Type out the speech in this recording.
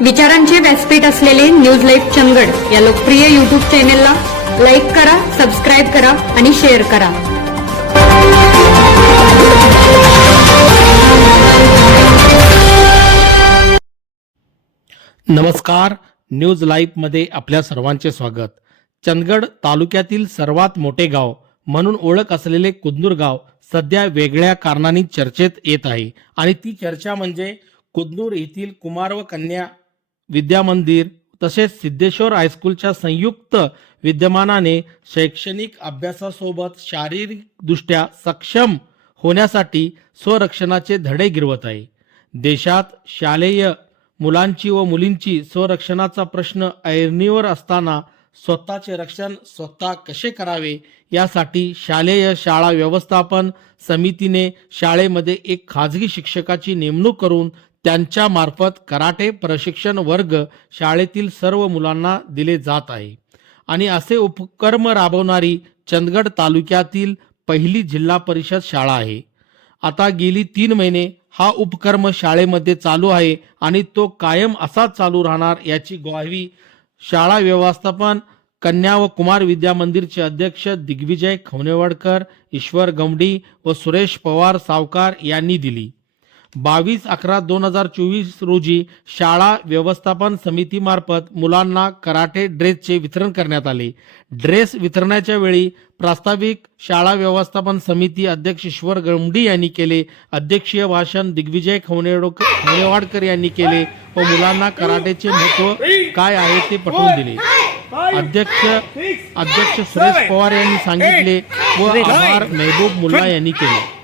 विचारांचे व्यासपीठ असलेले न्यूज लाईव्ह चंदगड या लोकप्रिय युट्यूब चॅनेलला लाईक करा सबस्क्राईब करा आणि शेअर करा. नमस्कार. न्यूज लाईव्हमध्ये आपल्या सर्वांचे स्वागत. चंदगड तालुक्यातील सर्वात मोठे गाव म्हणून ओळख असलेले कुदनूर गाव सध्या वेगळ्या कारणांनी चर्चेत येत आहे. आणि ती चर्चा म्हणजे कुदनूर येथील कुमार व कन्या विद्या मंदिर तसेच सिद्धेश्वर हायस्कूलच्या संयुक्त विद्यमानाने शैक्षणिक अभ्यासासोबत शारीरिकदृष्ट्या सक्षम होण्यासाठी स्वरक्षणाचे धडे गिरवत आहे. देशात शालेय मुलांची व मुलींची स्वरक्षणाचा प्रश्न ऐरणीवर असताना स्वतःचे रक्षण स्वतः कसे करावे यासाठी शालेय शाळा व्यवस्थापन समितीने शाळेमध्ये एक खाजगी शिक्षकाची नेमणूक करून त्यांच्या मार्फत कराटे प्रशिक्षण वर्ग शाळेतील सर्व मुलांना दिले जात आहे. आणि असे उपक्रम राबवणारी चंदगड तालुक्यातील पहिली जिल्हा परिषद शाळा आहे. आता गेली तीन महिने हा उपक्रम शाळेमध्ये चालू आहे आणि तो कायम असाच चालू राहणार याची ग्वाही शाळा व्यवस्थापन कन्या व कुमार विद्या मंदिरचे अध्यक्ष दिग्विजय खवनेवाडकर ईश्वर गमडी व सुरेश पवार सावकार यांनी दिली. बावीस अकरा दोन हजार चोवीस रोजी शाळा व्यवस्थापन समितीमार्फत मुलांना कराटे ड्रेसचे वितरण करण्यात आले. ड्रेस वितरणाच्या वेळी प्रास्ताविक शाळा व्यवस्थापन समिती अध्यक्ष ईश्वर गमडी यांनी केले. अध्यक्षीय भाषण दिग्विजय खवनेडोक- खवनेवाडकर यांनी केले व मुलांना कराटेचे महत्त्व काय आहे ते पटवून दिले. अध्यक्ष अध्यक्ष सुरेश पवार यांनी सांगितले व आभार मेहबूब मुल्ला यांनी केले.